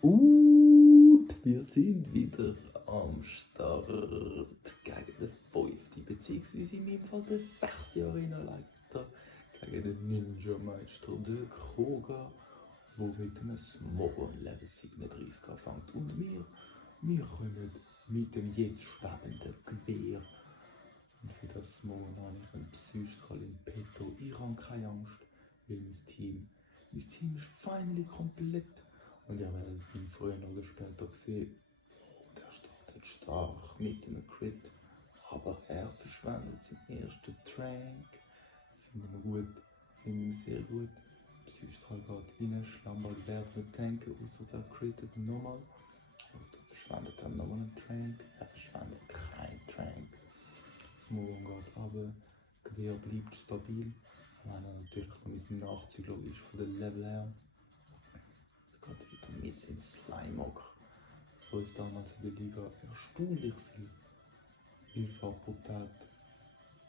Und wir sind wieder am Start gegen den 5. beziehungsweise in meinem Fall den 6. Arenaleiter gegen den Ninja-Meister den Koga, der mit einem Smogon Level 37 anfängt. Und wir kommen mit dem jetzt schwebenden Gewehr. Und für das Smogon habe ich einen Psystrahl in petto. Ich habe keine Angst, weil mein Team ist finally komplett. Und ihr werdet ihn früher oder später sehen. Oh, der startet stark mit einem Crit. Aber er verschwendet seinen ersten Trank. Finden wir gut. Finden wir sehr gut. Psystrahl geht rein. Schlambald wird mit tanken, außer der crittet nochmal. Und er verschwendet dann nochmal einen Trank. Er verschwendet keinen Trank. Smogon geht runter. Gewehr bleibt stabil. Wenn er natürlich noch ein bisschen Nachzügler ist von den Level her. Es geht wieder mit im Slimeock. So ist damals in der Liga erstaunlich viel Hilfe pro Tat.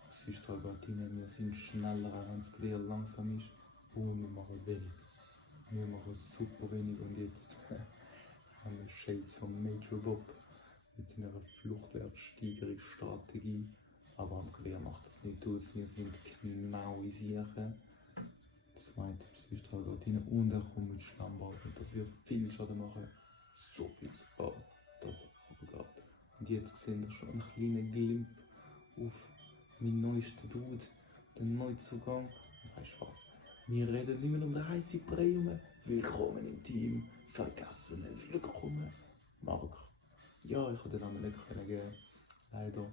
Systral geht rein, wir sind schneller, auch wenn das Gewehr langsam ist. Und wir machen wenig. Wir machen super wenig und jetzt haben wir Shades von Major Bob mit seiner Fluchtwertsteigerungsstrategie. Aber am Gewehr macht das nicht aus, wir sind genau in Sicher. Zweite Psystrahl geht rein und er kommt mit Schlammbad und das wird viel Schaden machen. So viel sogar, dass er runtergeht. Und jetzt sehen wir schon einen kleinen Glimp auf meinen neuesten Dude, den Neuzugang. Weißt du was? Wir reden nicht mehr um den heißen Brei herum. Willkommen im Team, Vergessene, willkommen. Mark. Ja, ich konnte den Namen nicht geben, leider.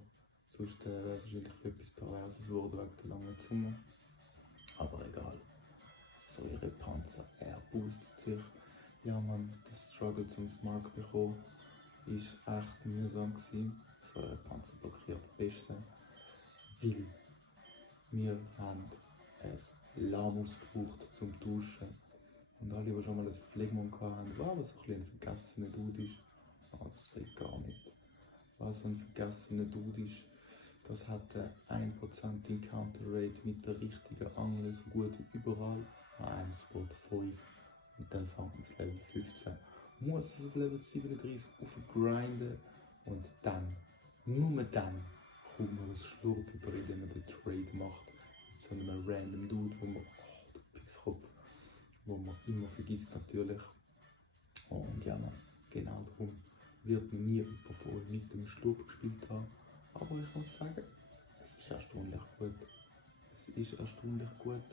Sonst wäre es wahrscheinlich etwas Perverses geworden wegen der langen Zunge. Aber egal. Säure Panzer, er boostet sich. Ja man, der Struggle zum Smart bekommen ist echt mühsam gewesen. Säure Panzer blockiert das Beste. Weil wir haben ein Lamus gebraucht zum Duschen. Und alle, die schon mal ein Phlegmon hatten, was so ein vergessener Dude ist, das geht gar nicht. Was ein vergessener Dude ist, das hat 1% Encounter Rate mit der richtigen Angel so gut wie überall. An einem Spot 5 und dann fängt man das Level 15. Muss es auf Level 37 aufgrinden und dann, nur dann, kommt man das Schlurp über, indem man den Trade macht mit so einem random Dude, wo man, du Pisskopf, wo man immer vergisst natürlich. Und ja man, genau darum wird man nie vorher mit dem Schlurp gespielt haben. Aber ich muss sagen, es ist erstaunlich gut. Es ist erstaunlich gut.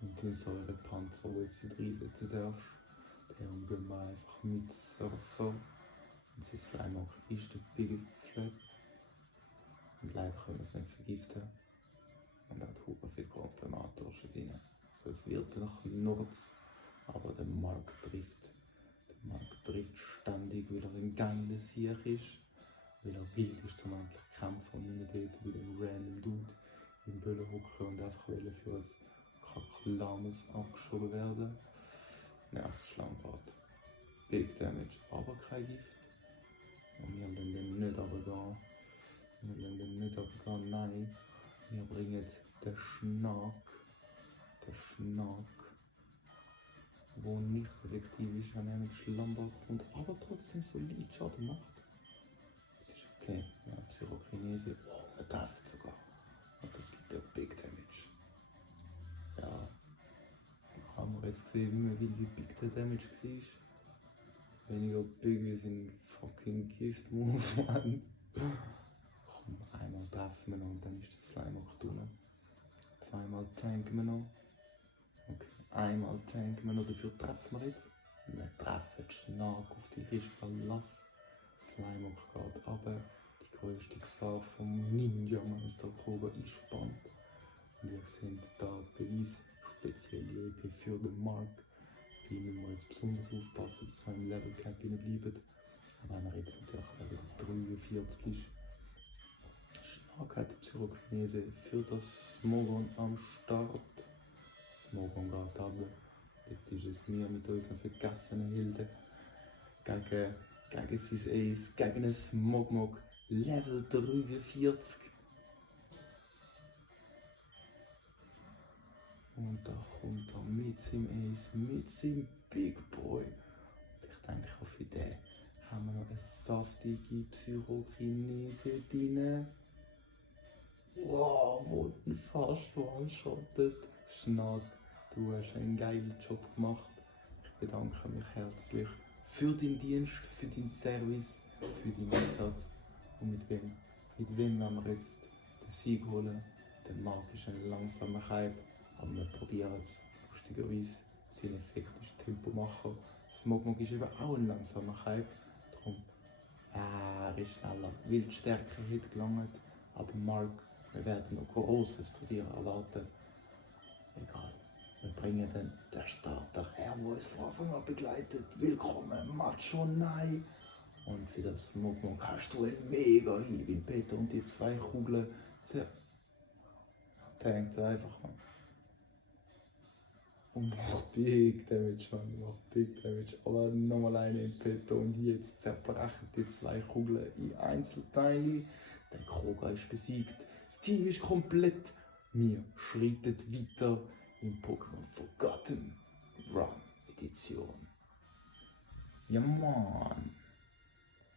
Und den Säurepanzer, den du jetzt wieder einsetzen darfst, den gehen wir einfach mit Surfer. Und sein Slimeock ist der biggest threat. Und leider können wir es nicht vergiften. Und er hat viel Komprimator schon drin. Also es wird nach Nords, aber der Mark trifft. Der Mark trifft ständig, weil er ein geiler Sieg ist. Weil er wild ist zum endlich kämpfen und nicht mehr dort wie ein random Dude im Böllen hocken und einfach für ein Kacklamus abgeschoben werden. Nächstes Schlammbad. Big Damage, aber kein Gift. Und wir lassen den nicht runtergehen. Wir lassen den nicht runtergehen, nein. Wir bringen den Schnack, der nicht effektiv ist, wenn er mit Schlammbad kommt, aber trotzdem solid Schaden macht. Das ist okay. Ja, Psychokinese. Oh, er trifft sogar. Und das gibt ja Big Damage. Ja. Haben wir jetzt gesehen, wie big der Damage war. Weniger big wie sein fucking Gift-Move, Mann. Komm, einmal treffen wir noch und dann ist das Slimeock drin. Zweimal tanken wir noch. Okay, einmal tanken wir noch, dafür treffen wir jetzt. Wir treffen Schnack auf dich ist Verlass. Slimeock geht runter. Die grösste Gefahr vom Ninja-Meister Koga ist spannend. Und ihr seht da Beweis, spezielle EP für den Mark. Die müssen wir jetzt besonders aufpassen, dass wir im Level Cap bleiben. Aber wenn er jetzt natürlich Level 43 ist. Schnack hat Psychokinese für das Smogon am Start. Smogon geht runter. Jetzt ist es mir mit unseren vergessenen Helden gegen sein Ace, gegen einen Smogmog Level 43. Und da kommt er mit seinem Ace, mit seinem Big Boy. Und ich denke, ich habe saftige Psychokinese drin. Wow, wo den fast one-shottet. Schnack, du hast einen geilen Job gemacht. Ich bedanke mich herzlich für deinen Dienst, für deinen Service, für deinen Einsatz. Und mit wem? Mit wem wollen wir jetzt den Sieg holen? Der Marc ist ein langsamer Kaib, aber wir probieren es. Lustigerweise, sein Effekt ist Tempomacher. Smogmog ist eben auch ein langsamer Kaib. Darum, er ist schneller. Wildstärke hat gelangt, aber Marc, wir werden noch Großes von dir erwarten. Egal, wir bringen den Starter, er, der uns von Anfang an begleitet. Willkommen, Macho Nein. Und für das Smogmog hast du einen mega Hieb in Peter und die 2 Kugeln. Tankt einfach an. Und macht Big Damage, man, macht Big Damage. Aber nochmal eine in Petto und jetzt zerbrechen die 2 Kugeln in Einzelteile. Der Kroger ist besiegt, das Team ist komplett. Wir schreiten weiter in Pokémon Forgotten Run Edition. Ja, Mann.